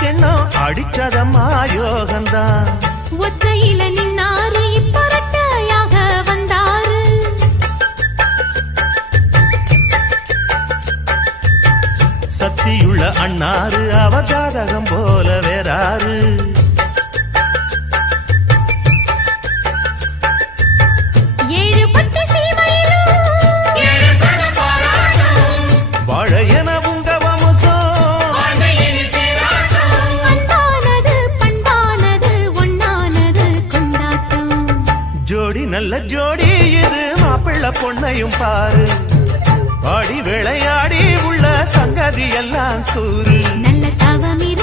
கிண்ணம் அடிச்சதம்மா யோகந்தான். ஒத்தையில நின்னாரு இப்பரட்டையாக வந்தாரு. சக்தியுள்ள அண்ணாரு அவ ஜாதகம் போல வேறாரு. ஏழு பட்டு சீமையிலும் வாழ என உங்க வம்சம் அன்பானது பண்பானது ஒண்ணானது கொண்டாட்டம். ஜோடி நல்ல ஜோடி இது மாப்பிள்ள பொண்ணையும் பாரு. ஆடி விளையாடி உள்ள சங்கதி எல்லாம் கூறு. நல்ல தவமிரு